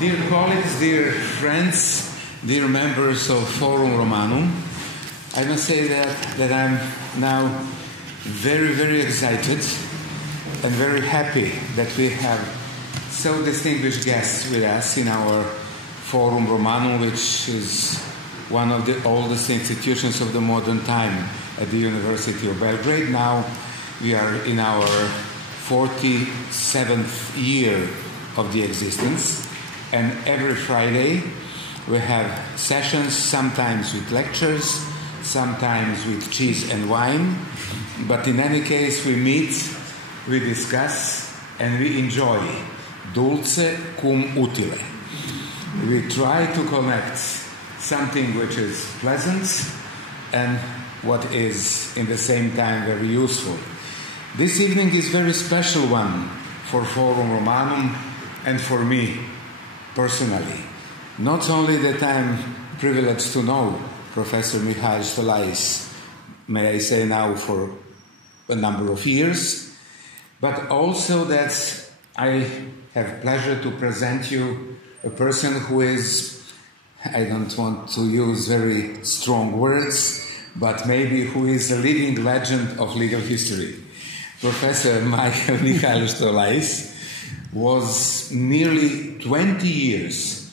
Dear colleagues, dear friends, dear members of Forvm Romanvm, I must say that I'm now very, very excited and very happy that we have so distinguished guests with us in our Forvm Romanvm, which is one of the oldest institutions of the modern time at the University of Belgrade. Now we are in our 47th year of the existence, and every Friday we have sessions, sometimes with lectures, sometimes with cheese and wine, but in any case we meet, we discuss, and we enjoy dulce cum utile. We try to connect something which is pleasant and what is in the same time very useful. This evening is a very special one for Forvm Romanvm and for me personally. Not only that I'm privileged to know Professor Stolleis, may I say now for a number of years, but also that I have pleasure to present you a person who is, I don't want to use very strong words, but maybe who is a living legend of legal history. Professor Michael Stolleis was nearly 20 years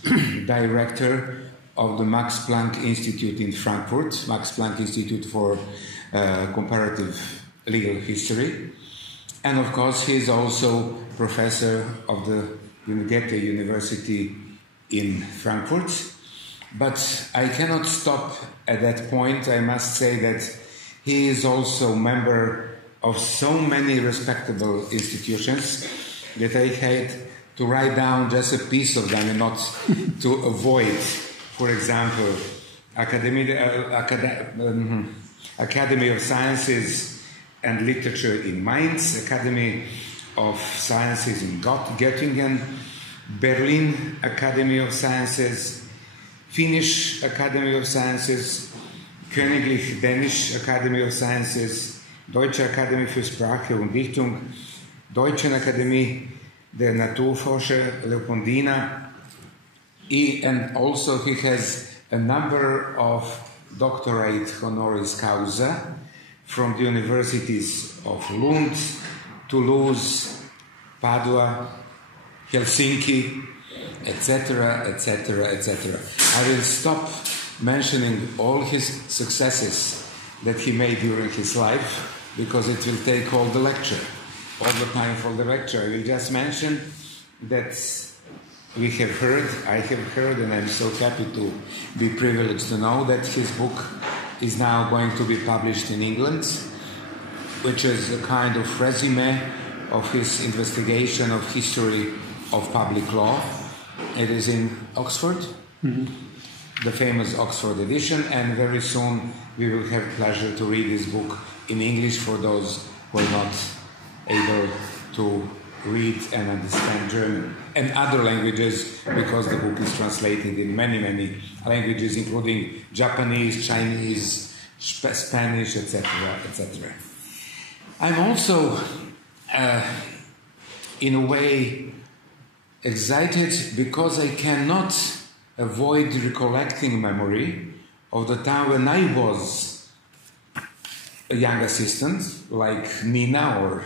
director of the Max-Planck-Institut in Frankfurt, Max-Planck-Institut for Comparative Legal History. And of course, he is also professor of the Goethe-Universität in Frankfurt. But I cannot stop at that point. I must say that he is also member of so many respectable institutions that I had to write down just a piece of them and not to avoid, for example, Academy of Sciences and Literature in Mainz, Academy of Sciences in Göttingen, Berlin Academy of Sciences, Finnish Academy of Sciences, Königlich Danish Academy of Sciences, Deutsche Akademie für Sprache und Dichtung, Deutsche Akademie der Naturforscher Leopoldina, and also he has a number of doctorate honoris causa from the universities of Lund, Toulouse, Padua, Helsinki, etc., etc., etc. I will stop mentioning all his successes that he made during his life, because it will take all the time for the lecture. I will just mention that I have heard, and I'm so happy to be privileged to know that his book is now going to be published in England, which is a kind of resume of his investigation of history of public law. It is in Oxford, the famous Oxford edition, and very soon we will have pleasure to read this book in English for those who are not able to read and understand German and other languages, because the book is translated in many, many languages, including Japanese, Chinese, Spanish, etc., etc. I'm also, in a way, excited because I cannot avoid recollecting memory of the time when I was a young assistant, like Nina or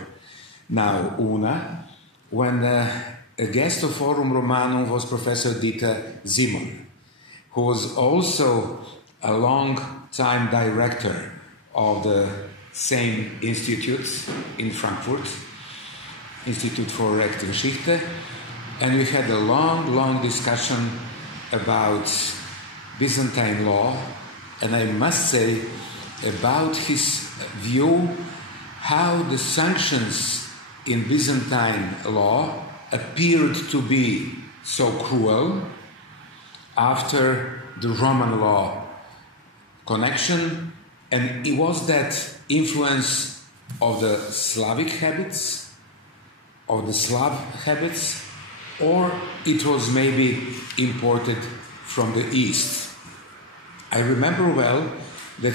now Una, when a guest of Forvm Romanvm was Professor Dieter Simon, who was also a long-time director of the same institute in Frankfurt, Institute for Rechtsgeschichte, and we had a long discussion about Byzantine law, and I must say about his view how the sanctions in Byzantine law appeared to be so cruel after the Roman law connection, and it was that influence of the Slavic habits, of the Slav habits, or it was maybe imported from the East. I remember well that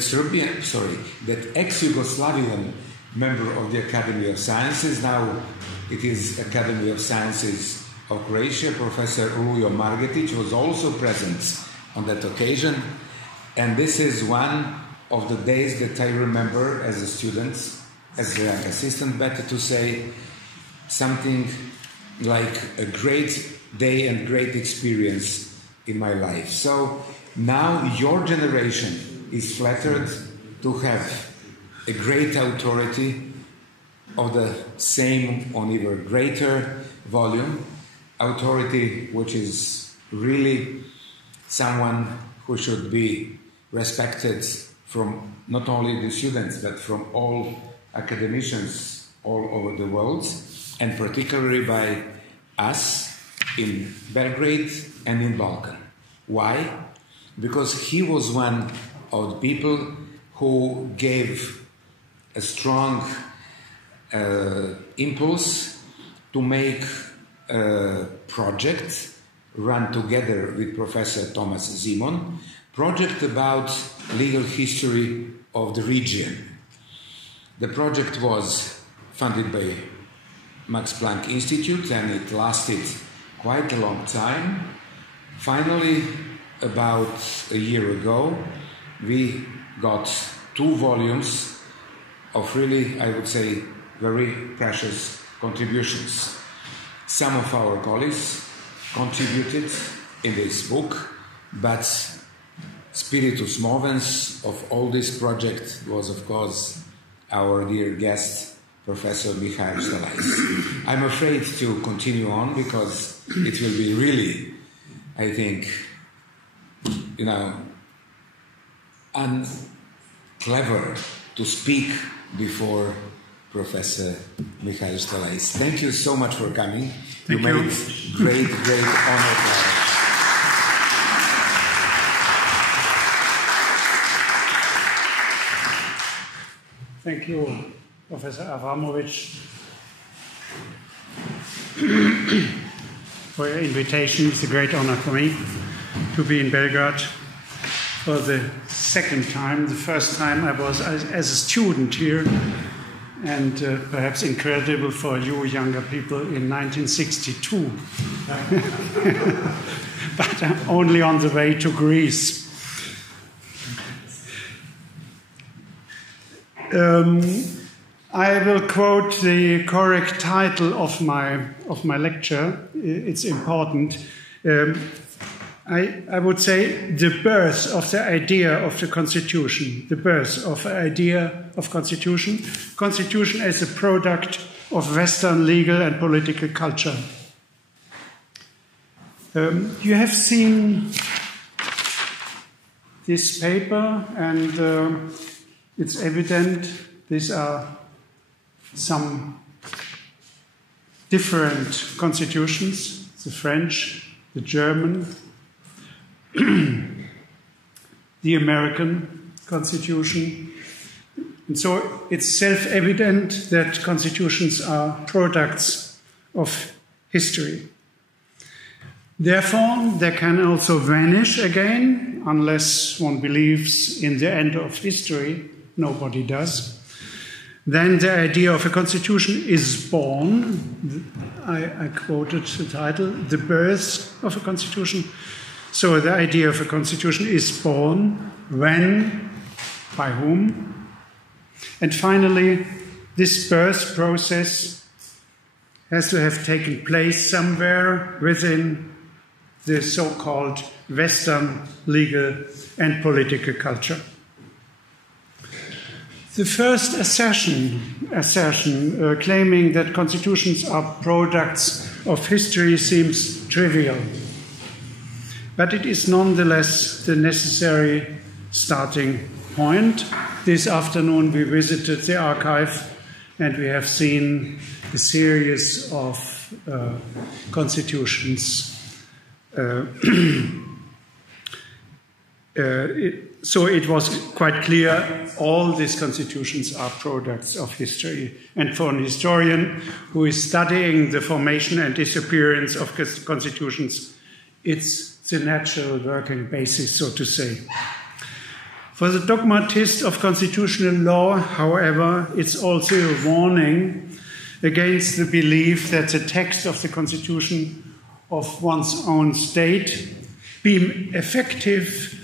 ex-Yugoslavian member of the Academy of Sciences, now it is Academy of Sciences of Croatia, Professor Lujo Margetić, was also present on that occasion. And this is one of the days that I remember as a student, as a young assistant, better to say, something like a great day and great experience in my life. So now your generation is flattered to have a great authority of the same or even greater volume, authority which is really someone who should be respected from not only the students but from all academicians all over the world, and particularly by us in Belgrade and in Balkan. Why? Because he was one of the people who gave a strong impulse to make a project run together with Professor Thomas Simon, project about legal history of the region. The project was funded by Max-Planck-Institut and it lasted quite a long time. Finally, about a year ago, we got 2 volumes of really, I would say, very precious contributions. Some of our colleagues contributed in this book, but spiritus movens of all this project was, of course, our dear guest, Professor Michael Stolleis. I'm afraid to continue on because it will be really, I think, unclever to speak before Professor Michael Stolleis. Thank you so much for coming. Thank you. Made great, great honor for us. Thank you, Professor Avramovic, for your invitation. It's a great honor for me to be in Belgrade for the second time. The first time I was as a student here, and perhaps incredible for you younger people, in 1962. But I'm only on the way to Greece. I will quote the correct title of my lecture. It's important. I would say the birth of the idea of the Constitution, the birth of the idea of Constitution, Constitution as a product of Western legal and political culture. You have seen this paper, and it's evident these are some different constitutions, the French, the German, the American Constitution. And so it's self-evident that constitutions are products of history. Therefore, they can also vanish again, unless one believes in the end of history. Nobody does. Then the idea of a constitution is born. I quoted the title, The Birth of a Constitution. So the idea of a constitution is born. When? By whom? And finally, this birth process has to have taken place somewhere within the so-called Western legal and political culture. The first assertion claiming that constitutions are products of history seems trivial, but it is nonetheless the necessary starting point. This afternoon we visited the archive and we have seen a series of constitutions. So it was quite clear all these constitutions are products of history. And for an historian who is studying the formation and disappearance of constitutions, it's the natural working basis, so to say. For the dogmatist of constitutional law, however, it's also a warning against the belief that the text of the Constitution of one's own state be effective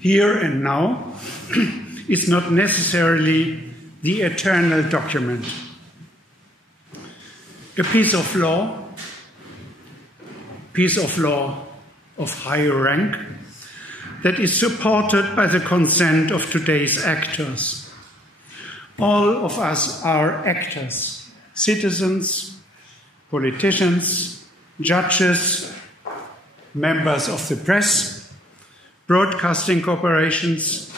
here and now is not necessarily the eternal document. A piece of law of higher rank, that is supported by the consent of today's actors. All of us are actors, citizens, politicians, judges, members of the press, broadcasting corporations,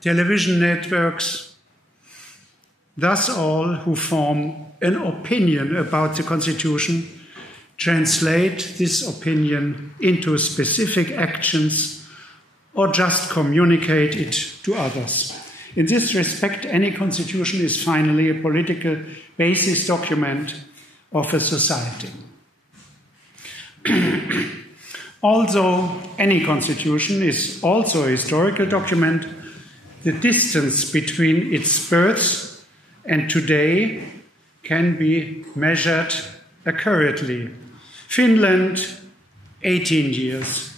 television networks, thus all who form an opinion about the Constitution translate this opinion into specific actions or just communicate it to others. In this respect, any constitution is finally a political basis document of a society. Although any constitution is also a historical document, the distance between its birth and today can be measured accurately. Finland, 18 years.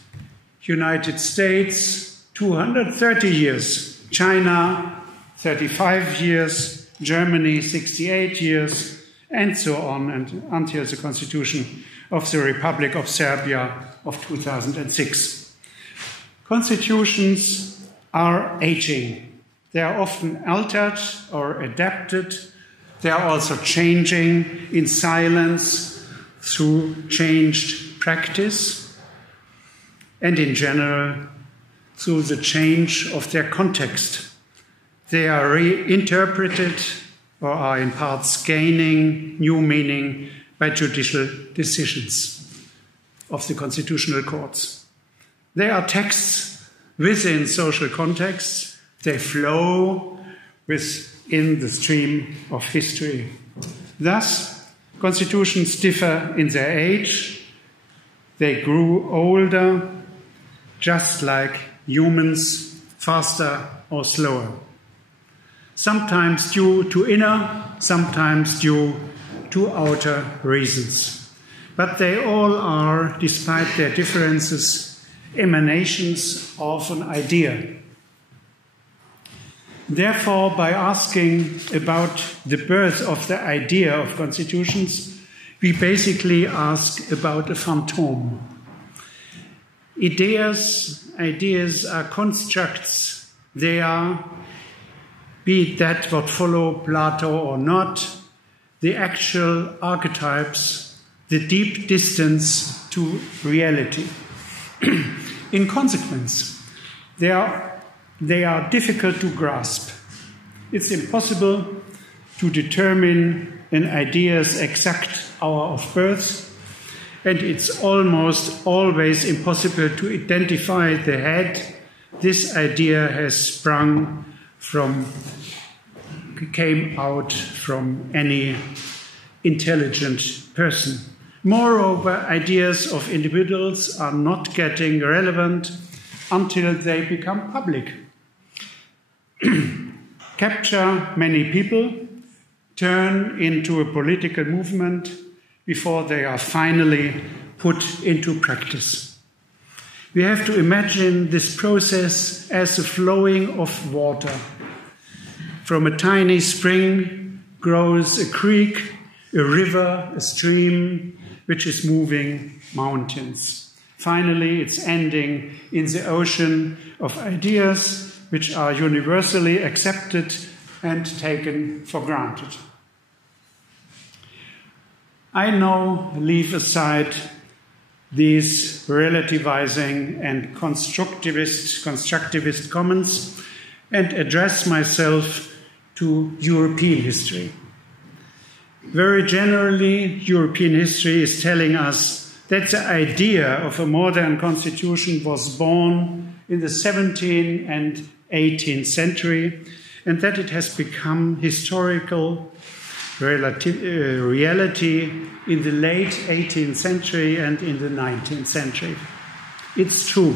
United States, 230 years. China, 35 years. Germany, 68 years. And so on, and until the Constitution of the Republic of Serbia of 2006. Constitutions are aging. They are often altered or adapted. They are also changing in silence through changed practice, and in general through the change of their context. They are reinterpreted or are in parts gaining new meaning by judicial decisions of the constitutional courts. They are texts within social contexts. They flow within the stream of history. Thus, constitutions differ in their age. They grew older, just like humans, faster or slower. Sometimes due to inner, sometimes due to outer reasons. But they all are, despite their differences, emanations of an idea. Therefore, by asking about the birth of the idea of constitutions, we basically ask about a phantom. Ideas are constructs. They are, be it that what follow Plato or not, the actual archetypes, the deep distance to reality. In consequence, they are difficult to grasp. It's impossible to determine an idea's exact hour of birth, and it's almost always impossible to identify the head this idea has sprung from, came out from any intelligent person. Moreover, ideas of individuals are not getting relevant until they become public. Capture many people, turn into a political movement before they are finally put into practice. We have to imagine this process as the flowing of water. From a tiny spring grows a creek, a river, a stream, which is moving mountains. Finally, it's ending in the ocean of ideas which are universally accepted and taken for granted. I now leave aside these relativizing and constructivist comments and address myself to European history. Very generally, European history is telling us that the idea of a modern constitution was born in the 17th and 18th century, and that it has become historical reality in the late 18th century and in the 19th century. It's true.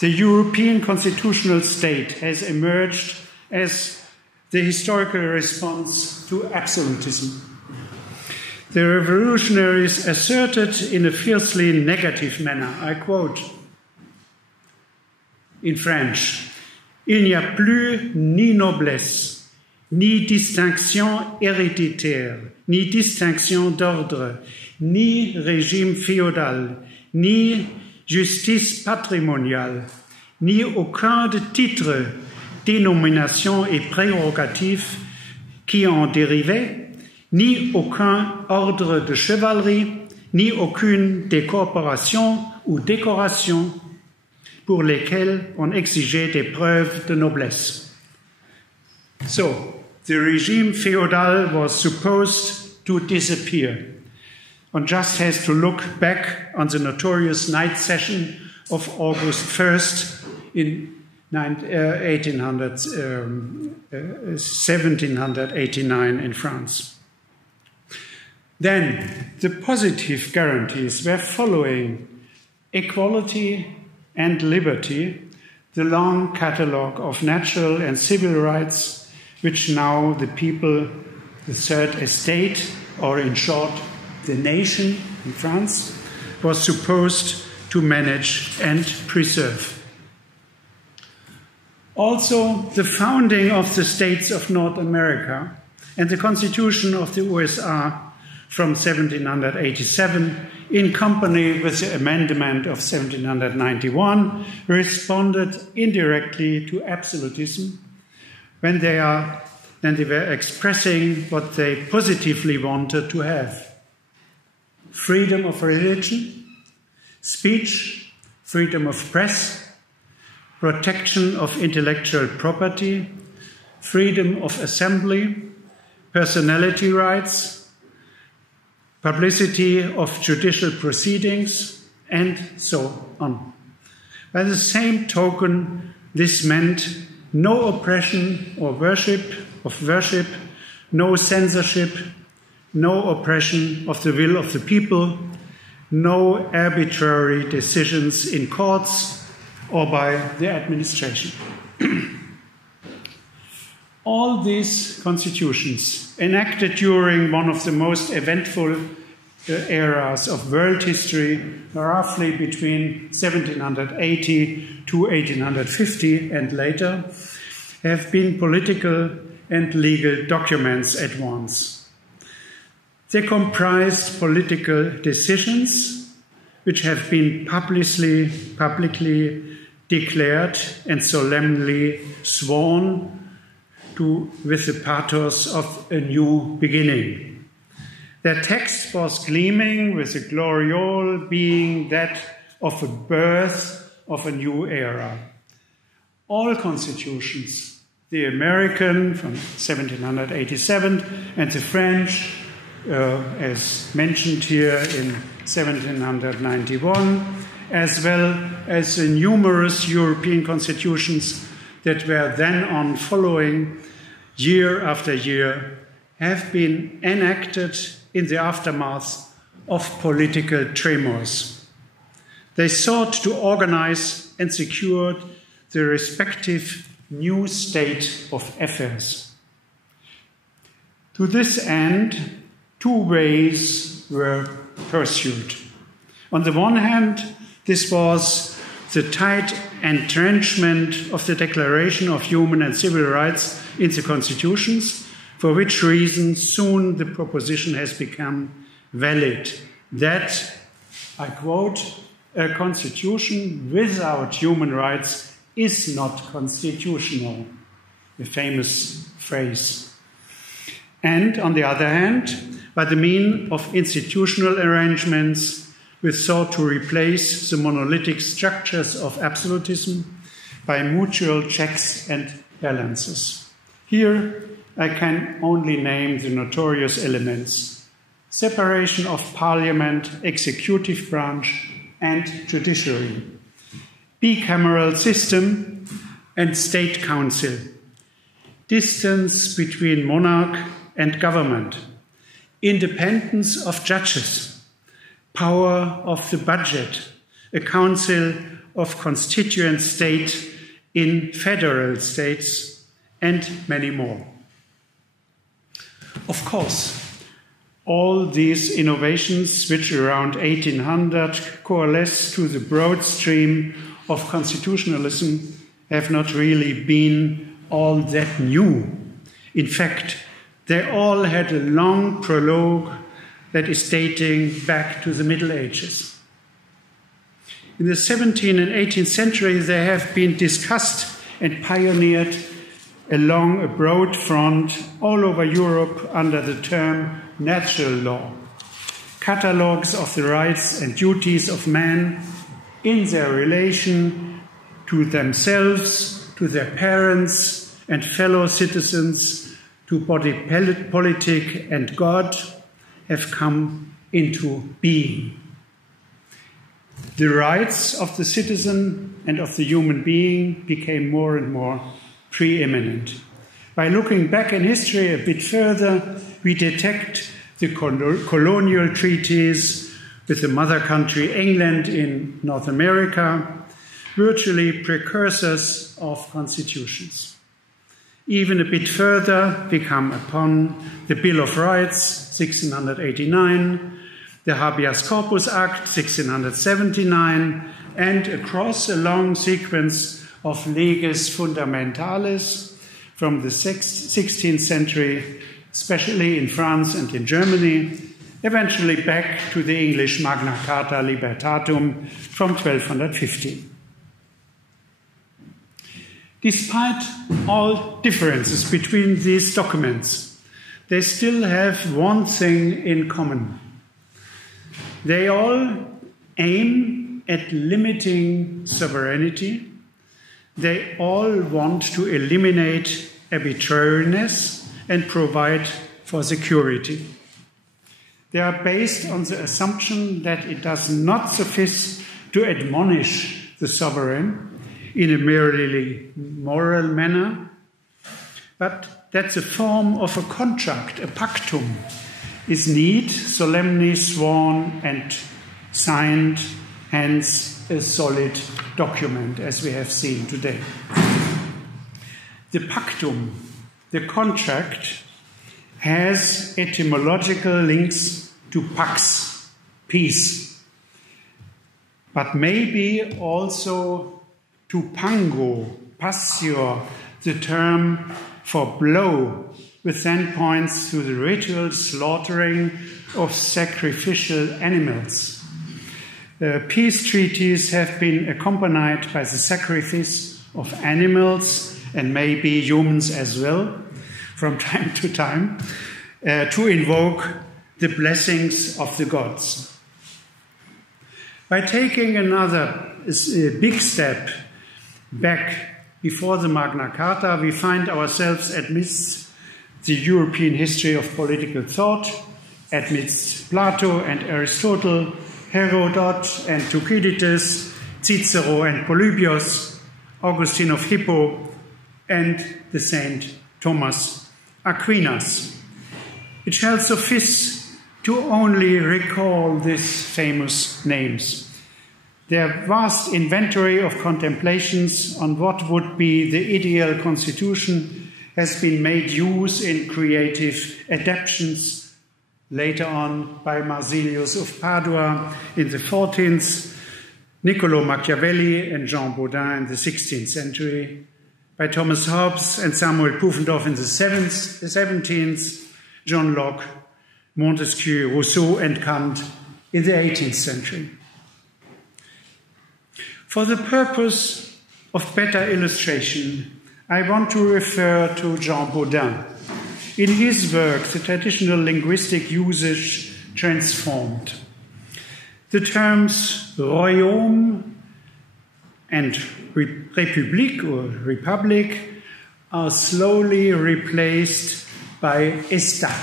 The European constitutional state has emerged as the historical response to absolutism. the revolutionaries asserted in a fiercely negative manner, I quote, in French, il n'y a plus ni noblesse, ni distinction héréditaire, ni distinction d'ordre, ni régime féodal, ni justice patrimoniale, ni aucun de titres, dénominations et prérogatives qui en dérivaient, ni aucun ordre de chevalerie, ni aucune des corporations ou décorations pour lesquelles on exigeait des preuves de noblesse. So, the regime feudal was supposed to disappear. One just has to look back on the notorious night session of August 1st in 1789 in France. Then the positive guarantees were following: equality and liberty, the long catalogue of natural and civil rights which now the people, the Third Estate, or in short, the nation in France, was supposed to manage and preserve. Also, the founding of the states of North America and the Constitution of the USA from 1787, in company with the amendment of 1791, responded indirectly to absolutism when they were expressing what they positively wanted to have: freedom of religion, speech, freedom of press, protection of intellectual property, freedom of assembly, personality rights, publicity of judicial proceedings, and so on. By the same token, this meant no oppression or worship, no censorship, no oppression of the will of the people, no arbitrary decisions in courts or by the administration. All these constitutions, enacted during one of the most eventful eras of world history, roughly between 1780 to 1850 and later, have been political and legal documents at once. They comprised political decisions which have been publicly declared and solemnly sworn to with the pathos of a new beginning. Their text was gleaming with the gloriole being that of a birth of a new era. All constitutions, the American from 1787 and the French, as mentioned here in 1791, as well as the numerous European constitutions that were then on following year after year, have been enacted in the aftermath of political tremors. They sought to organize and secure the respective new state of affairs. To this end, two ways were pursued. On the one hand, this was the tight entrenchment of the Declaration of Human and Civil Rights in the constitutions, for which reason soon the proposition has become valid that, I quote, a constitution without human rights is not constitutional, a famous phrase. And on the other hand, by the means of institutional arrangements, we sought to replace the monolithic structures of absolutism by mutual checks and balances. Here, I can only name the notorious elements: separation of parliament, executive branch, and judiciary, bicameral system and state council, distance between monarch and government, independence of judges, power of the budget, a council of constituent states in federal states, and many more. Of course, all these innovations, which around 1800 coalesced to the broad stream of constitutionalism, have not really been all that new. In fact, they all had a long prologue that is dating back to the Middle Ages. In the 17th and 18th century, they have been discussed and pioneered along a broad front all over Europe under the term natural law, catalogues of the rights and duties of man in their relation to themselves, to their parents and fellow citizens, to body politic and God, have come into being. The rights of the citizen and of the human being became more and more preeminent. By looking back in history a bit further, we detect the colonial treaties with the mother country England in North America, virtually precursors of constitutions. Even a bit further, we come upon the Bill of Rights, 1689, the Habeas Corpus Act, 1679, and across a long sequence of leges fundamentales from the 16th century, especially in France and in Germany, eventually back to the English Magna Carta Libertatum from 1215. Despite all differences between these documents, they still have one thing in common. They all aim at limiting sovereignty. They all want to eliminate arbitrariness and provide for security. They are based on the assumption that it does not suffice to admonish the sovereign in a merely moral manner, but that the form of a contract, a pactum, is neat, solemnly sworn and signed, hence a solid document, as we have seen today. The pactum, the contract, has etymological links to pax, peace, but maybe also to pango, passio, the term for blow, which then points to the ritual slaughtering of sacrificial animals. Peace treaties have been accompanied by the sacrifice of animals and maybe humans as well, from time to time, to invoke the blessings of the gods. By taking another big step back before the Magna Carta, we find ourselves amidst the European history of political thought, amidst Plato and Aristotle, Herodot and Thucydides, Cicero and Polybius, Augustine of Hippo, and the Saint Thomas Aquinas. It shall suffice to only recall these famous names. Their vast inventory of contemplations on what would be the ideal constitution has been made use in creative adaptations, later on by Marsilius of Padua in the 14th, Niccolò Machiavelli and Jean Bodin in the 16th century, by Thomas Hobbes and Samuel Pufendorf in the 17th, John Locke, Montesquieu, Rousseau and Kant in the 18th century. For the purpose of better illustration, I want to refer to Jean Bodin. In his work, The Traditional Linguistic Usage Transformed, the terms royaume and république or republic are slowly replaced by État,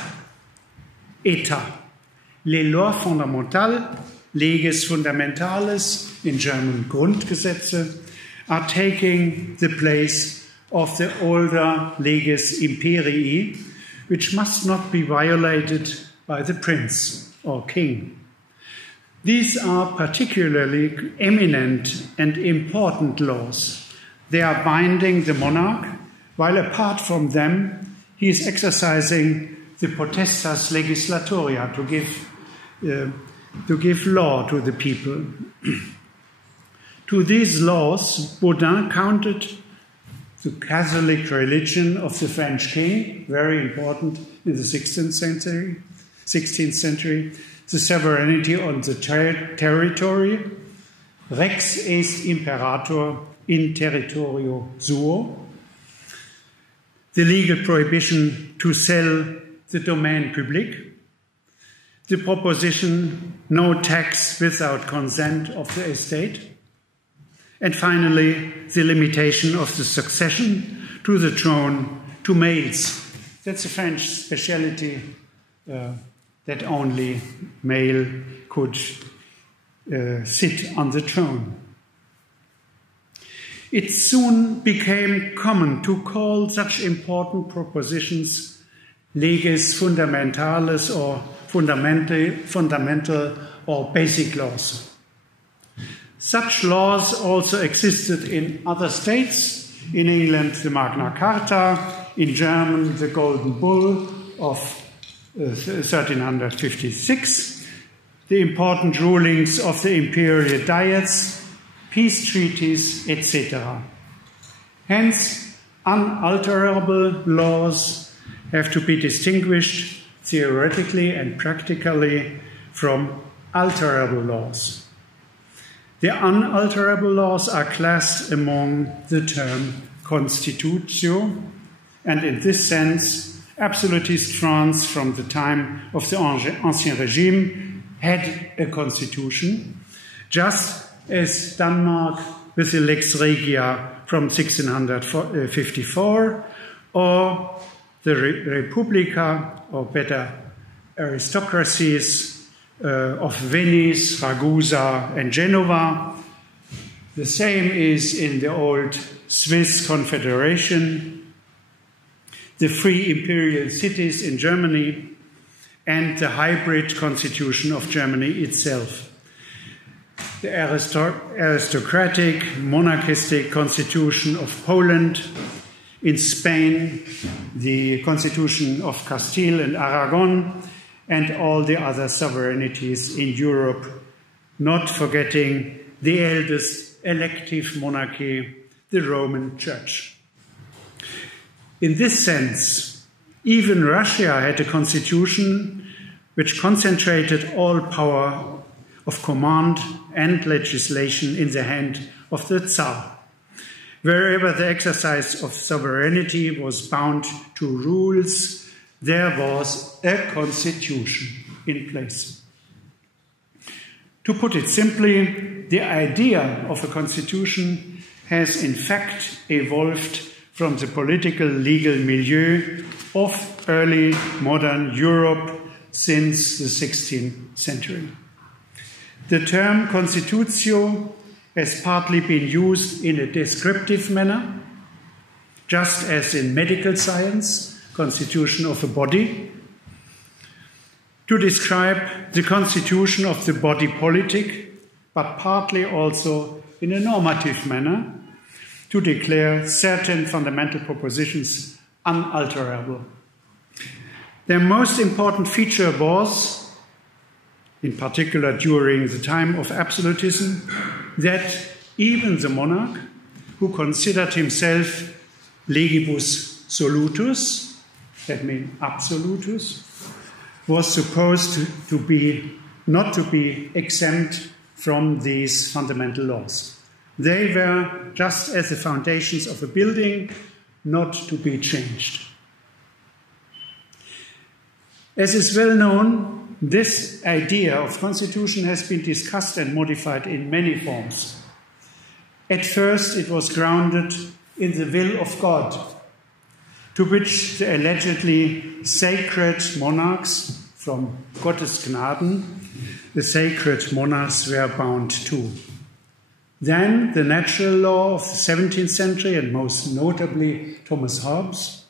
État. Les lois fondamentales, leges fundamentales, in German Grundgesetze, are taking the place of the older leges imperii, which must not be violated by the prince or king. These are particularly eminent and important laws. They are binding the monarch, while apart from them, he is exercising the potestas legislatoria, to give law to the people. To these laws, Budden counted the Catholic religion of the French king, very important in the 16th century, the sovereignty on the territory, Rex est imperator in territorio suo, the legal prohibition to sell the domain public, the proposition no tax without consent of the estate, and finally the limitation of the succession to the throne to males. That's a French speciality, that only male could sit on the throne. It soon became common to call such important propositions leges fundamentales or fundamental or basic laws. Such laws also existed in other states. In England, the Magna Carta, in Germany, the Golden Bull of 1356, the important rulings of the imperial diets, peace treaties, etc. Hence, unalterable laws have to be distinguished theoretically and practically from alterable laws. The unalterable laws are classed among the term constitutio, and in this sense, absolutist France from the time of the Ancien Regime had a constitution, just as Denmark with the Lex Regia from 1654, or the Republica, or better, aristocracies of Venice, Ragusa, and Genova. The same is in the old Swiss Confederation, the free imperial cities in Germany, and the hybrid constitution of Germany itself. The aristocratic, monarchistic constitution of Poland, in Spain, the constitution of Castile and Aragon, and all the other sovereignties in Europe, not forgetting the eldest elective monarchy, the Roman Church. In this sense, even Russia had a constitution which concentrated all power of command and legislation in the hand of the Tsar. Wherever the exercise of sovereignty was bound to rules, there was a constitution in place. To put it simply, the idea of a constitution has in fact evolved from the political legal milieu of early modern Europe since the 16th century. The term constitutio has partly been used in a descriptive manner, just as in medical science, constitution of a body, to describe the constitution of the body politic, but partly also in a normative manner, to declare certain fundamental propositions unalterable. Their most important feature was, in particular during the time of absolutism, that even the monarch, who considered himself legibus solutus, that means absolutus, was supposed to be not to be exempt from these fundamental laws. They were just as the foundations of a building, not to be changed. As is well known, this idea of constitution has been discussed and modified in many forms. At first, it was grounded in the will of God, to which the allegedly sacred monarchs from Gottes Gnaden, the sacred monarchs were bound to. Then the natural law of the 17th century, and most notably Thomas Hobbes,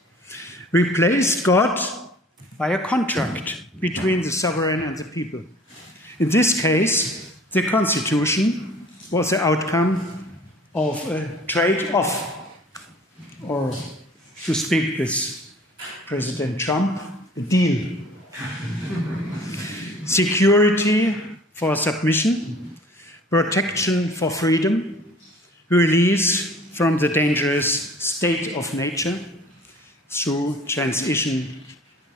replaced God by a contract between the sovereign and the people. In this case, the constitution was the outcome of a trade-off, or to speak with President Trump, a deal. Security for submission, protection for freedom, release from the dangerous state of nature through transition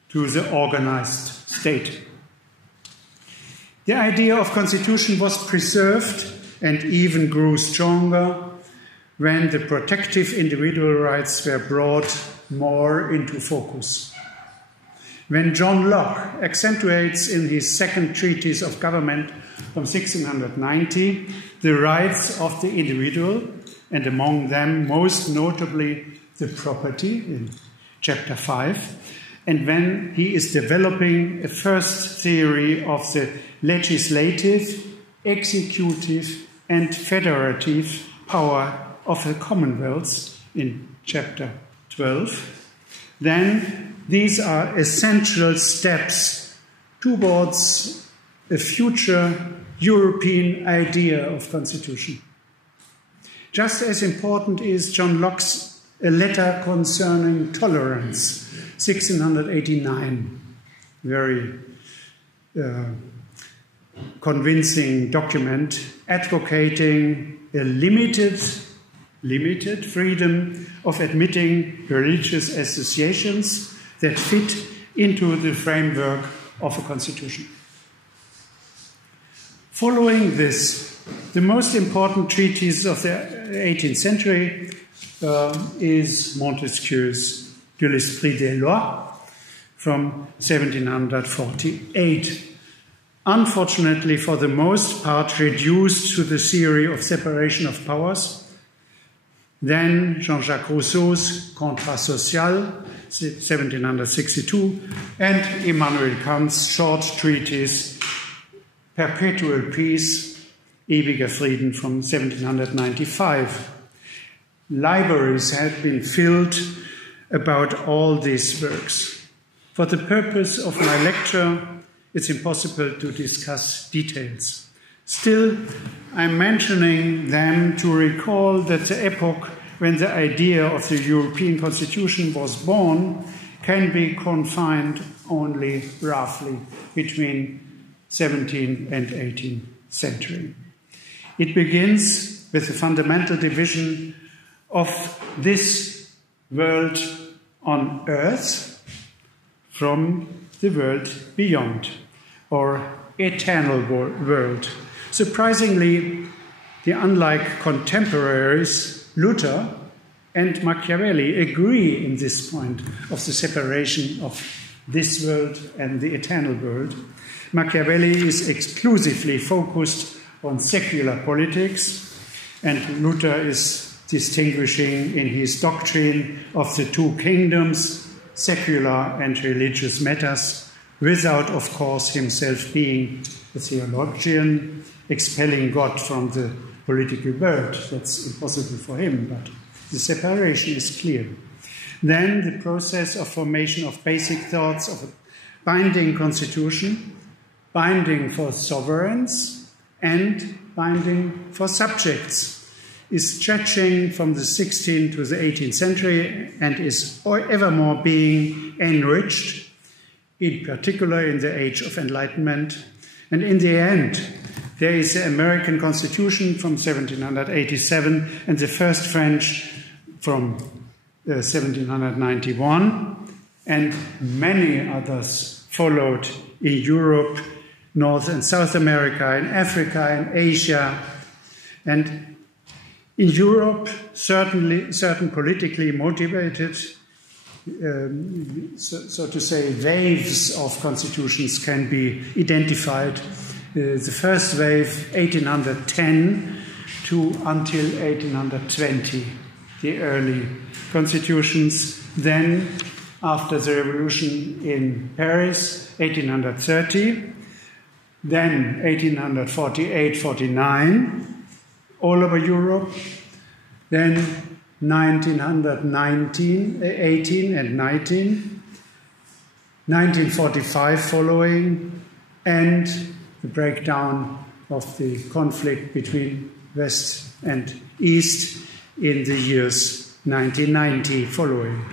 to the organized state. The idea of constitution was preserved and even grew stronger when the protective individual rights were brought more into focus. When John Locke accentuates in his second treatise of government from 1690 the rights of the individual, and among them most notably the property in chapter 5, and when he is developing a first theory of the legislative, executive and federative power of the commonwealths in chapter 12, then these are essential steps towards a future European idea of constitution. Just as important is John Locke's A Letter Concerning Tolerance, 1689, very convincing document advocating a limited freedom of admitting religious associations that fit into the framework of a constitution. Following this, the most important treatise of the 18th century is Montesquieu's De l'Esprit des Lois from 1748. Unfortunately, for the most part, reduced to the theory of separation of powers. Then Jean-Jacques Rousseau's Contrat Social, 1762, and Immanuel Kant's short treatise Perpetual Peace, Ewiger Frieden from 1795. Libraries have been filled about all these works. For the purpose of my lecture, it's impossible to discuss details. Still, I'm mentioning them to recall that the epoch when the idea of the European Constitution was born can be confined only roughly between 17th and 18th century. It begins with the fundamental division of this world on earth from the world beyond, or eternal world. Surprisingly, unlike contemporaries, Luther and Machiavelli agree in this point of the separation of this world and the eternal world. Machiavelli is exclusively focused on secular politics, and Luther is distinguishing in his doctrine of the two kingdoms, secular and religious matters, without, of course, himself being a theologian, expelling God from the political world. That's impossible for him, but the separation is clear. Then the process of formation of basic thoughts of a binding constitution, binding for sovereigns and binding for subjects, is stretching from the 16th to the 18th century and is evermore being enriched, in particular in the age of Enlightenment. And in the end, there is the American Constitution from 1787 and the first French from 1791, and many others followed in Europe, North and South America, in Africa, in Asia. And in Europe, certain politically motivated, so to say, waves of constitutions can be identified. The first wave, 1810 to until 1820, the early constitutions. Then, after the revolution in Paris, 1830, then 1848-49, all over Europe, then 1918 and 19, 1945 following, and the breakdown of the conflict between West and East in the years 1990 following.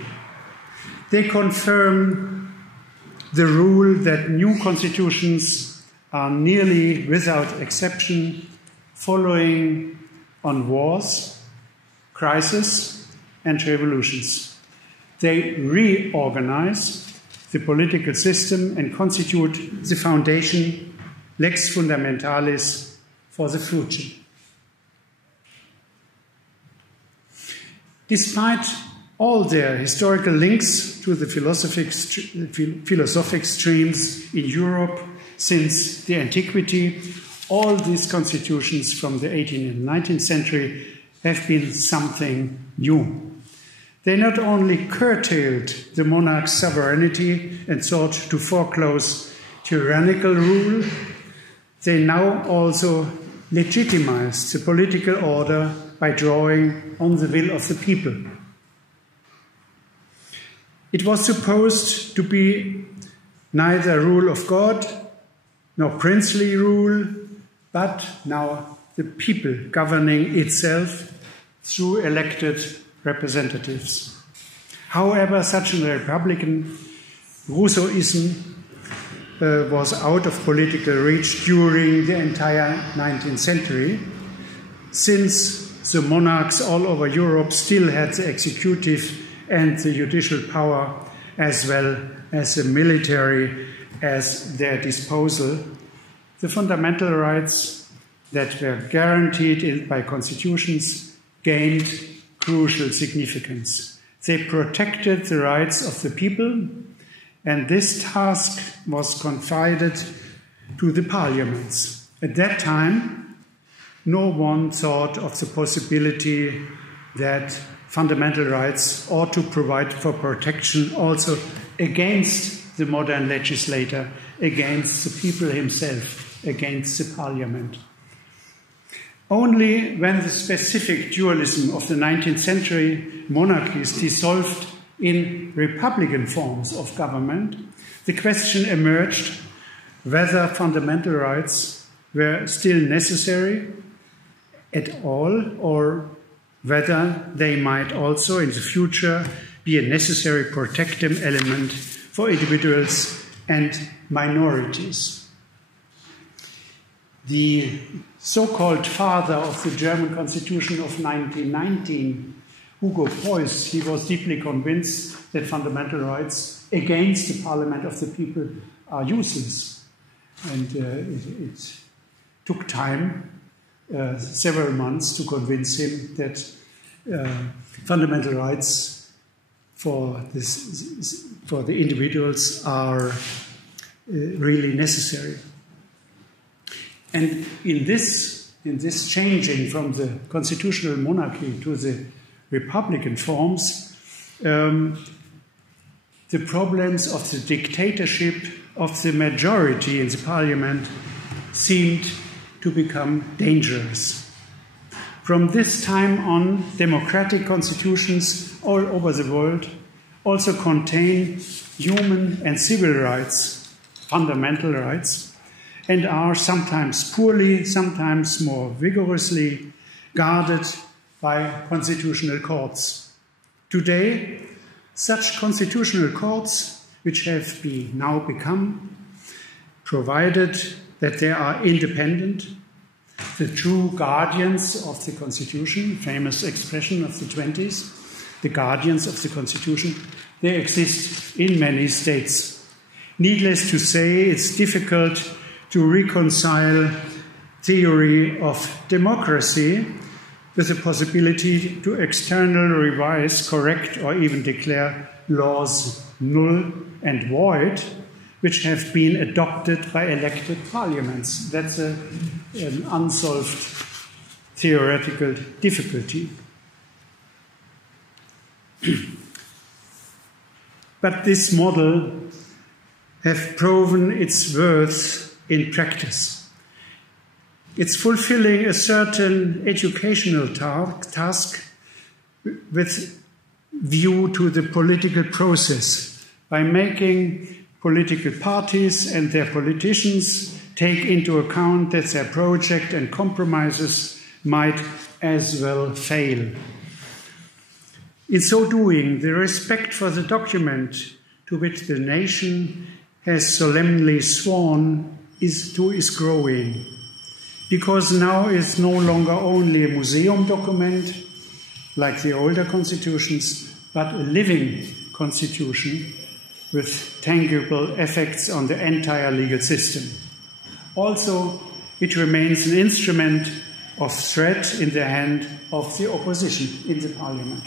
They confirm the rule that new constitutions are nearly without exception following on wars, crises, and revolutions. They reorganize the political system and constitute the foundation, lex fundamentalis, for the future. Despite all their historical links to the philosophic streams in Europe since the antiquity, all these constitutions from the 18th and 19th century have been something new. They not only curtailed the monarch's sovereignty and sought to foreclose tyrannical rule, they now also legitimized the political order by drawing on the will of the people. It was supposed to be neither rule of God nor princely rule, but now the people governing itself through elected representatives. However, such a republican Rousseauism was out of political reach during the entire 19th century, since the monarchs all over Europe still had the executive and the judicial power, as well as the military, as their disposal. The fundamental rights that were guaranteed by constitutions gained crucial significance. They protected the rights of the people, and this task was confided to the parliaments. At that time, no one thought of the possibility that fundamental rights ought to provide for protection also against the modern legislator, against the people himself, against the parliament. Only when the specific dualism of the 19th century monarchies dissolved in republican forms of government, the question emerged whether fundamental rights were still necessary at all, or whether they might also in the future be a necessary protective element for individuals and minorities. The so-called father of the German Constitution of 1919, Hugo Preuss, he was deeply convinced that fundamental rights against the parliament of the people are useless. And it took time, several months, to convince him that fundamental rights for the individuals are really necessary. And in this changing from the constitutional monarchy to the republican forms, the problems of the dictatorship of the majority in the parliament seemed to become dangerous. From this time on, democratic constitutions all over the world also contain human and civil rights, fundamental rights, and are sometimes poorly, sometimes more vigorously guarded by constitutional courts. Today, such constitutional courts, which have now become, provided that they are independent, the true guardians of the Constitution, famous expression of the 20s, the guardians of the Constitution, they exist in many states. Needless to say, it's difficult to reconcile theory of democracy with the possibility to externally revise, correct, or even declare laws null and void, which have been adopted by elected parliaments. That's an unsolved theoretical difficulty. But this model has proven its worth in practice. It's fulfilling a certain educational task with view to the political process by making political parties and their politicians take into account that their project and compromises might as well fail. In so doing, the respect for the document to which the nation has solemnly sworn is growing, because now it's no longer only a museum document like the older constitutions, but a living constitution with tangible effects on the entire legal system. Also, it remains an instrument of threat in the hand of the opposition in the parliament.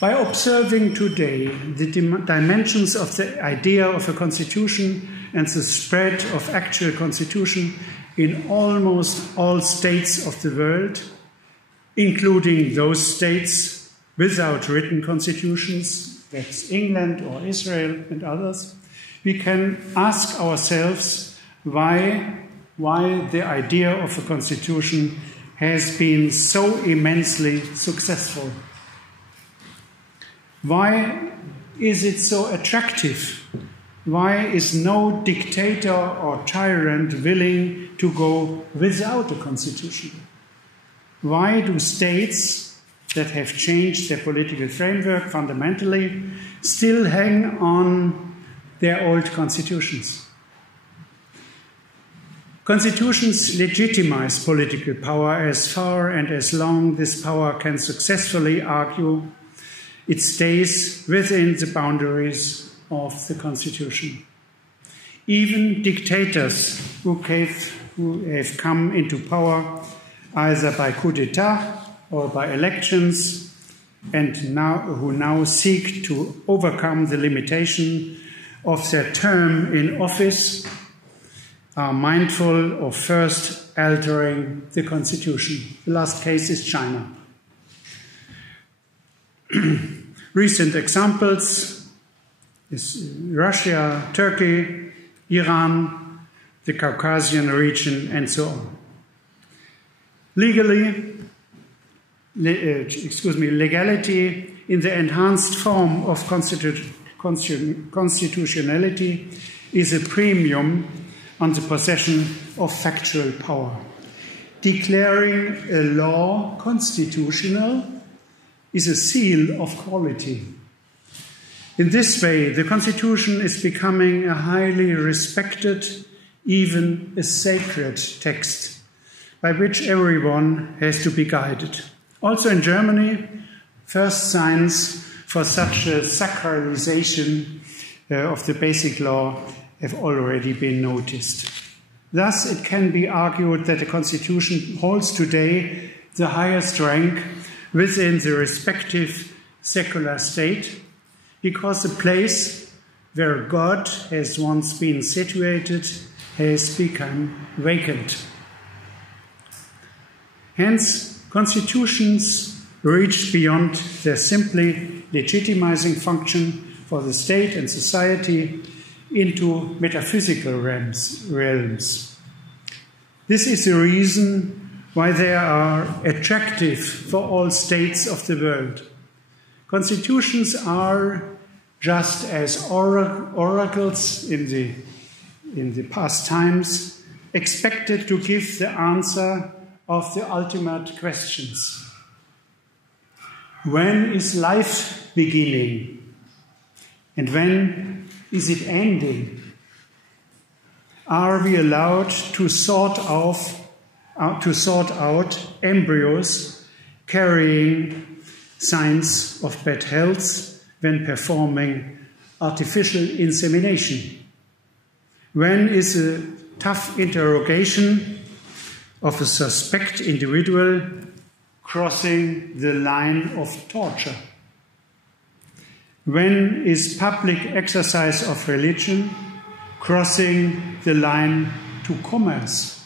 By observing today the dimensions of the idea of a constitution and the spread of actual constitution in almost all states of the world, including those states without written constitutions, that's England or Israel and others, we can ask ourselves why the idea of a constitution has been so immensely successful. Why is it so attractive? Why is no dictator or tyrant willing to go without a constitution? Why do states that have changed their political framework fundamentally still hang on their old constitutions? Constitutions legitimize political power as far and as long this power can successfully argue it stays within the boundaries of the Constitution. Even dictators who have come into power either by coup d'etat or by elections and who now seek to overcome the limitation of their term in office are mindful of first altering the Constitution. The last case is China. Recent examples is Russia, Turkey, Iran, the Caucasian region, and so on. Legality in the enhanced form of constitutionality is a premium on the possession of factual power. Declaring a law constitutional is a seal of quality. In this way, the Constitution is becoming a highly respected, even a sacred text, by which everyone has to be guided. Also in Germany, first signs for such a sacralization of the basic law have already been noticed. Thus, it can be argued that the Constitution holds today the highest rank within the respective secular state, because the place where God has once been situated has become vacant. Hence, constitutions reach beyond their simply legitimizing function for the state and society into metaphysical realms. This is the reason why they are attractive for all states of the world. Constitutions are, just as oracles in the past times, expected to give the answer of the ultimate questions. When is life beginning? And when is it ending? Are we allowed to sort out embryos carrying signs of bad health when performing artificial insemination? When is a tough interrogation of a suspect individual crossing the line of torture? When is public exercise of religion crossing the line to commerce?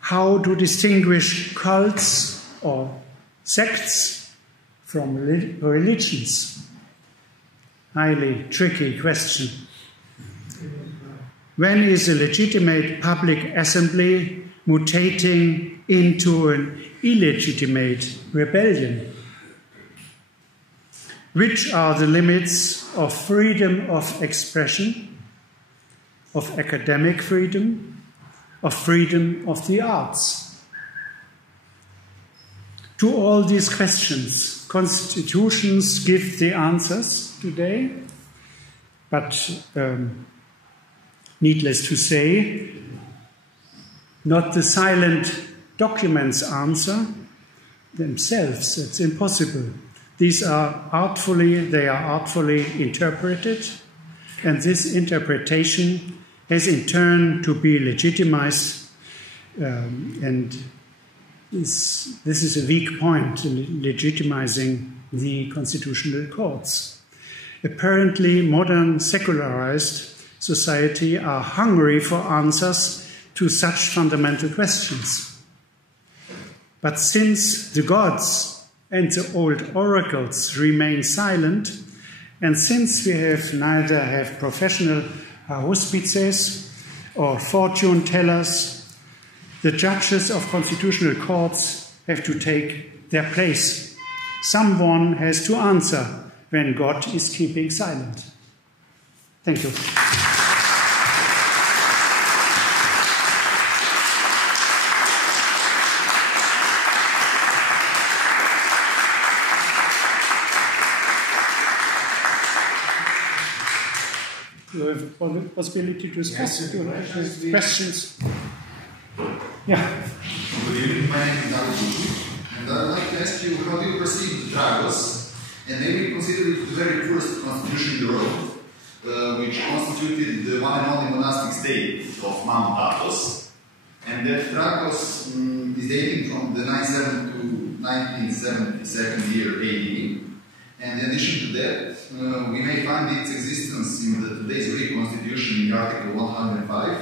How to distinguish cults or sects from religions? Highly tricky question. When is a legitimate public assembly mutating into an illegitimate rebellion? Which are the limits of freedom of expression, of academic freedom, of freedom of the arts? To all these questions, constitutions give the answers today, But needless to say, not the silent documents answer themselves. It's impossible. They are artfully interpreted, and this interpretation has in turn to be legitimized, and this is a weak point, legitimizing the constitutional courts. Apparently, modern secularized society are hungry for answers to such fundamental questions. But since the gods and the old oracles remain silent, and since we neither have professional haruspices or fortune tellers, the judges of constitutional courts have to take their place. Someone has to answer when God is keeping silent. Thank you. You have the possibility to discuss questions. Yeah. Good evening, my name is Johann, and I would like to ask you, how do you perceive the Dragos, and maybe consider it the very first constitution in the world, which constituted the one and only monastic state of Mount Athos, and that Dragos is dating from the 1972 year AD. And in addition to that, we may find its existence in today's Greek constitution in Article 105,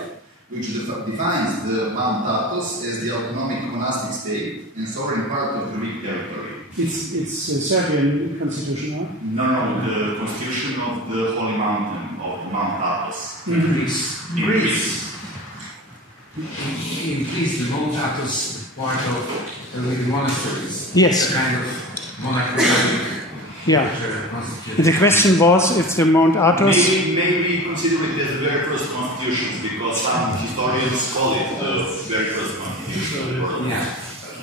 which defines the Mount Athos as the autonomic monastic state and sovereign part of the Greek territory. It's a Serbian constitution, huh? No, the constitution of the Holy Mountain, of Mount Athos. In Greece. In Greece, the Mount Athos part of the monasteries. Yes. A kind of monarchical. Yeah. The question was if the Mount Athos. Maybe consider it as the very first constitution, because some historians call it the very first constitution. Yeah.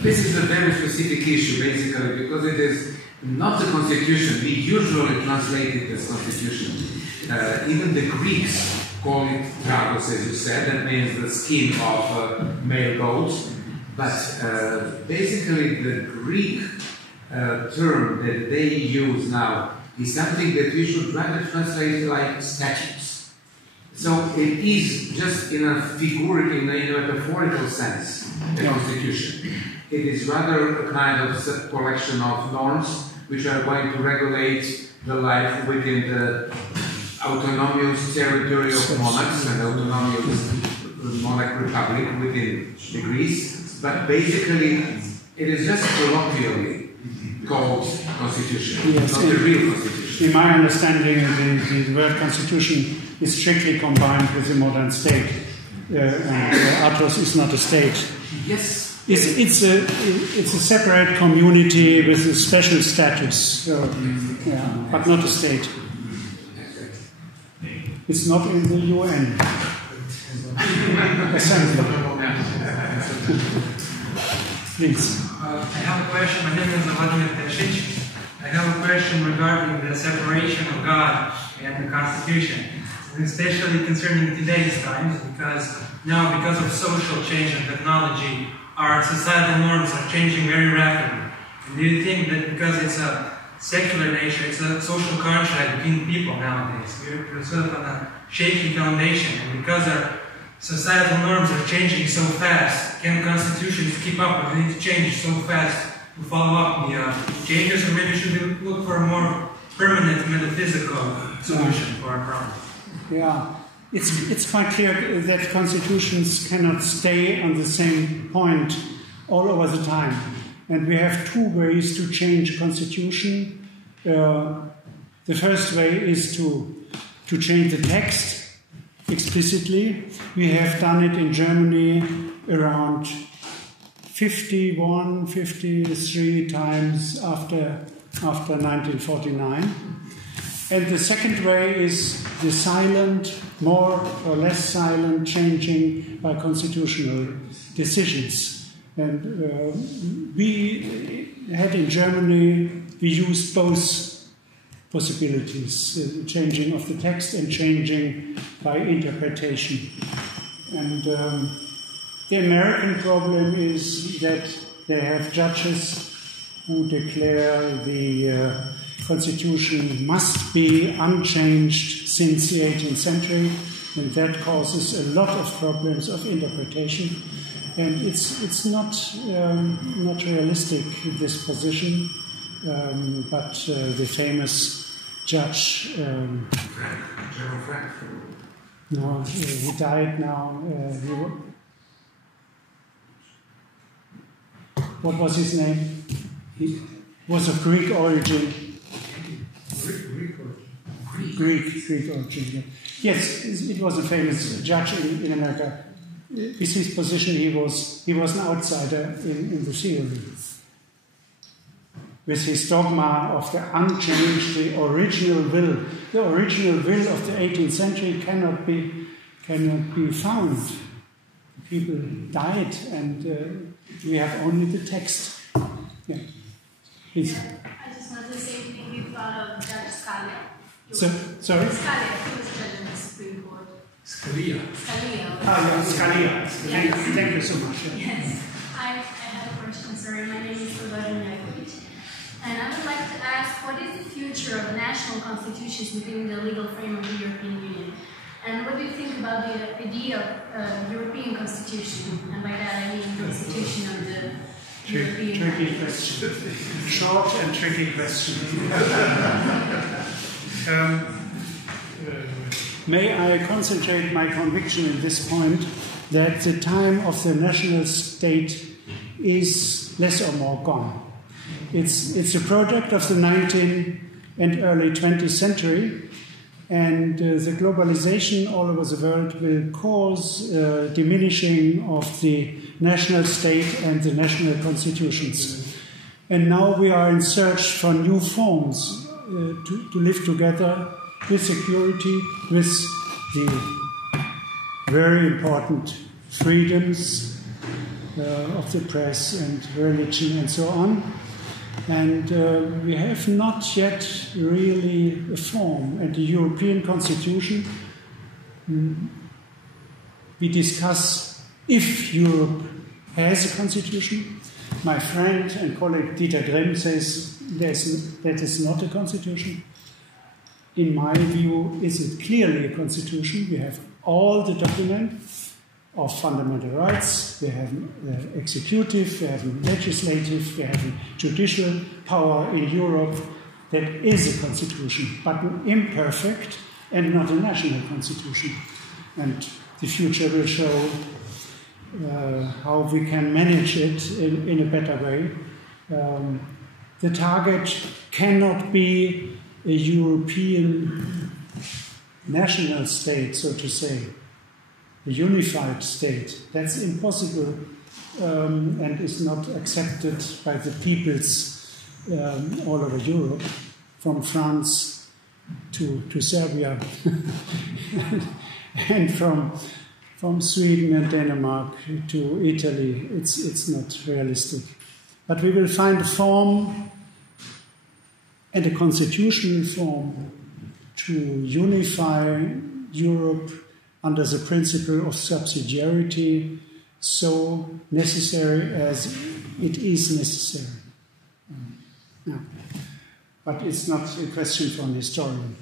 This is a very specific issue, basically, because it is not a constitution. We usually translate it as constitution. Even the Greeks call it Dragos, as you said. That means the skin of male goats. But basically, the Greek term that they use now is something that we should rather translate like statutes. So it is just in a figurative, in a metaphorical sense, a constitution. It is rather a kind of collection of norms which are going to regulate the life within the autonomous territory of monarchs and autonomous monarch republic within the Greece. But basically, it is just colloquially called constitution, yes, not the real constitution. In my understanding, the word constitution is strictly combined with the modern state, and Athos is not a state. Yes. It's a separate community with a special status, so, yeah, but not a state. It's not in the UN assembly. Please. I have a question. My name is Vladimir Peshic. I have a question regarding the separation of God and the Constitution, and especially concerning today's times, because now, because of social change and technology, our societal norms are changing very rapidly. And do you think that because it's a secular nature, it's a social contract between people nowadays, we're sort of on a shaky foundation, and because our societal norms are changing so fast, can constitutions keep up? Or they need to change so fast to follow up the changes, or maybe should we look for a more permanent metaphysical solution for our problem? Yeah, it's quite clear that constitutions cannot stay on the same point all over the time. And we have two ways to change a constitution. The first way is to change the text explicitly. We have done it in Germany around 51, 53 times after 1949. And the second way is the silent, more or less silent changing by constitutional decisions. And we had in Germany, we used both possibilities, changing of the text and changing by interpretation. And the American problem is that they have judges who declare the Constitution must be unchanged since the 18th century, and that causes a lot of problems of interpretation. And it's not realistic, this position, but the famous judge, Frank. no, he died now. What was his name? He was of Greek origin. Greek origin. Yes, it was a famous judge in America. With his position, he was an outsider in the theory. With his dogma of the unchanged, the original will of the 18th century cannot be found. People died, and we have only the text. Yeah. Please. I just want to say thank you for Judge Stolles. Sorry? Scalia, he was judge in the Supreme Court. Scalia. Scalia. Yes. Thank you so much. Yeah. Yes. I have a question, sorry. My name is Budden, and I would like to ask, what is the future of national constitutions within the legal frame of the European Union? And what do you think about the idea of European constitution? And by that I mean constitution of the European Tricky question. Short and tricky question. May I concentrate my conviction in this point that the time of the national state is less or more gone. It's a product of the 19th and early 20th century, and the globalization all over the world will cause diminishing of the national state and the national constitutions. And now we are in search for new forms to live together with security, with the very important freedoms of the press and religion and so on. And we have not yet really a form. And the European Constitution, we discuss if Europe has a constitution. My friend and colleague Dieter Grimm says that is not a constitution. In my view, is it clearly a constitution? We have all the documents of fundamental rights, we have executive, we have legislative, we have judicial power in Europe. That is a constitution, but an imperfect and not a national constitution. And the future will show how we can manage it in a better way. The target cannot be a European national state, so to say, a unified state. That's impossible and is not accepted by the peoples all over Europe, from France to Serbia, and from Sweden and Denmark to Italy. It's not realistic. But we will find a form and a constitutional form to unify Europe under the principle of subsidiarity, so necessary as it is necessary. No. But it's not a question for an historian.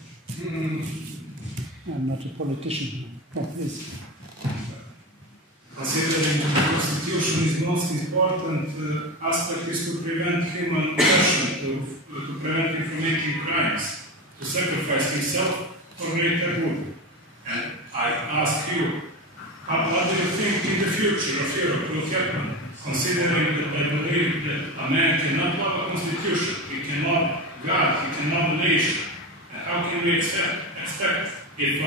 I'm not a politician. Oh, please. Considering the Constitution is most important aspect is to prevent human oppression, to prevent him from making crimes, to sacrifice himself for greater good. And I ask you, what do you think in the future of Europe will happen, considering that I believe that a man cannot love a constitution, he can love God, he can love the nation. And how can we expect if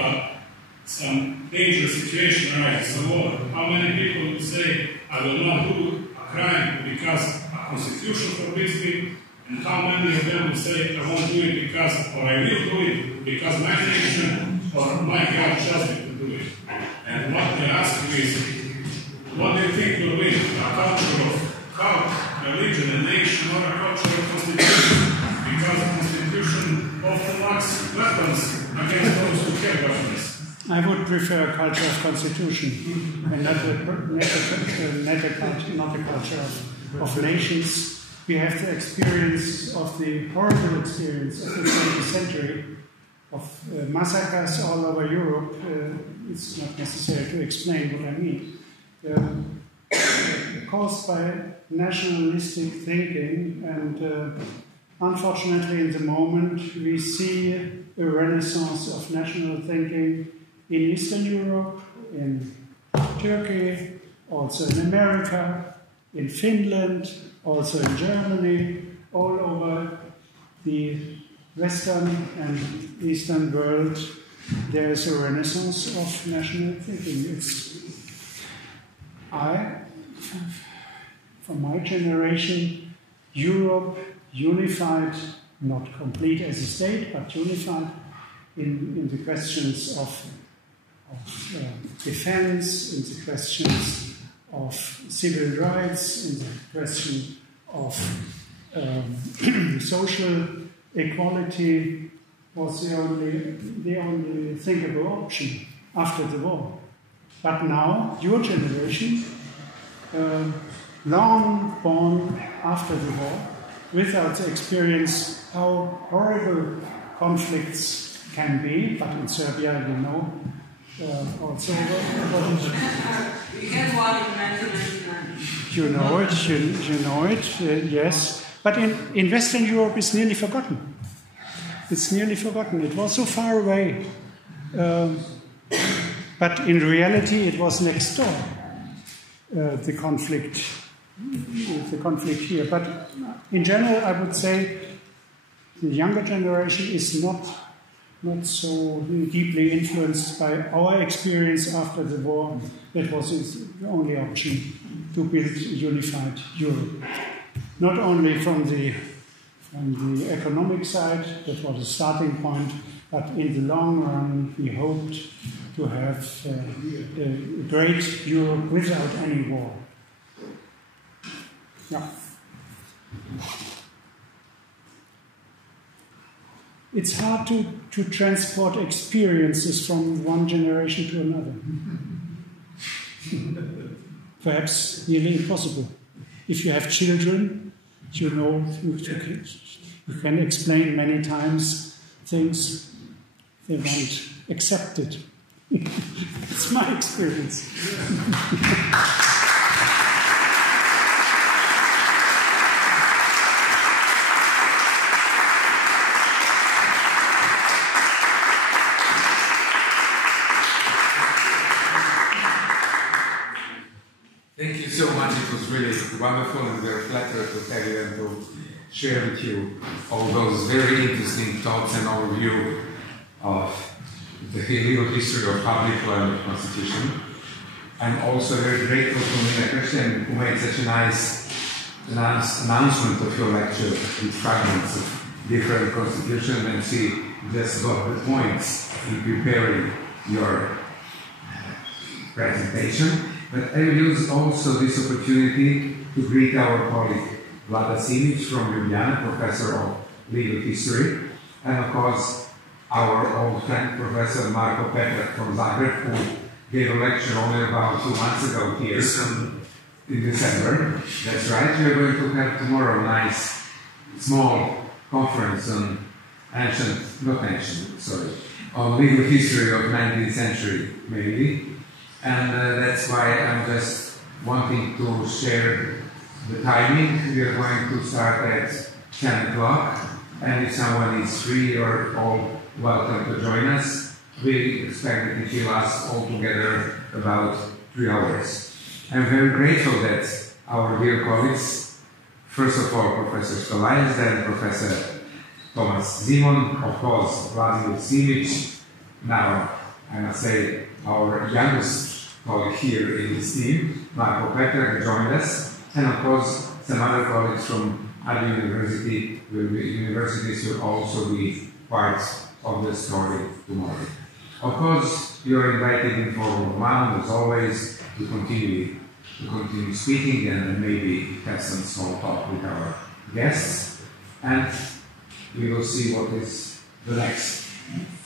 some dangerous situation arises, a war? How many people would say, I will not do a crime because a constitution forbids me, and how many of them would say, I won't do it because, or I will do it because my nation or my God tells me to do it? And what they ask you is, what do you think will win? A culture of cult, religion, a nation, or a culture of constitution? Because the constitution often I would prefer a culture of constitution and not a culture of nations. We have the experience of the horrible experience of the 20th century of massacres all over Europe. It's not necessary to explain what I mean. Caused by nationalistic thinking, and unfortunately in the moment we see a renaissance of national thinking in Eastern Europe, in Turkey, also in America, in Finland, also in Germany, all over the Western and Eastern world. There is a renaissance of national thinking. From my generation, Europe unified, not complete as a state, but unified in the questions of defense, in the questions of civil rights, in the question of social equality, was the only thinkable option after the war. But now, your generation, long born after the war, without the experience how horrible conflicts can be, but in Serbia, you know, also We had one in 1999. You know it, yes. But in Western Europe, it's nearly forgotten. It's nearly forgotten. It was so far away. But in reality, it was next door, the conflict here. But in general, I would say the younger generation is not so deeply influenced by our experience after the war. That was the only option to build a unified Europe. Not only from the economic side, that was a starting point, but in the long run, we hoped to have a great Europe without any war. Yeah. It's hard to transport experiences from one generation to another. Perhaps nearly impossible. If you have children, you know, you can explain many times things they won't accept it. It's my experience. Thank you so much. It was really wonderful, and we're flattered to have you and to share with you all those very interesting thoughts and overview of the legal history of public law and the Constitution. I'm also very grateful to Nina Christian, who made such a nice announcement of your lecture with fragments of different constitutions, and she just got the points in preparing your presentation. But I will use also this opportunity to greet our colleague Vlada Simic from Ljubljana, Professor of Legal History, and of course our old friend Professor Marko Petrek from Zagreb, who gave a lecture only about 2 months ago here in December. That's right. We are going to have tomorrow a nice small conference on on legal history of 19th century mainly. And that's why I'm just wanting to share the timing. We are going to start at 10 o'clock, and if someone is free or all welcome to join us, we expect that it will last altogether about 3 hours. I'm very grateful that our dear colleagues, first of all Professor Stolleis, then Professor Thomas Simon, of course Vladimir Simic, now I must say our youngest colleague here in this team, Marko Petrek, joined us, and of course some other colleagues from other universities will also be part of the story tomorrow. Of course, you are invited in Forvm Romanvm, as always, to continue speaking and maybe have some small talk with our guests, and we will see what is the next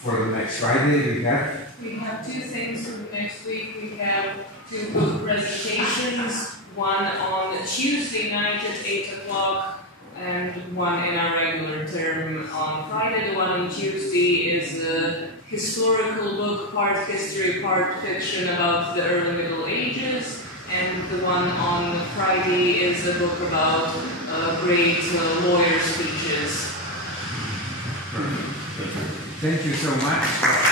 For the next Friday, we have? We have two things for the next week. We have two book presentations, one on Tuesday night at 8 o'clock and one in our regular term on Friday. The one on Tuesday is a historical book, part history, part fiction about the early Middle Ages. And the one on Friday is a book about great lawyer speeches. Thank you so much.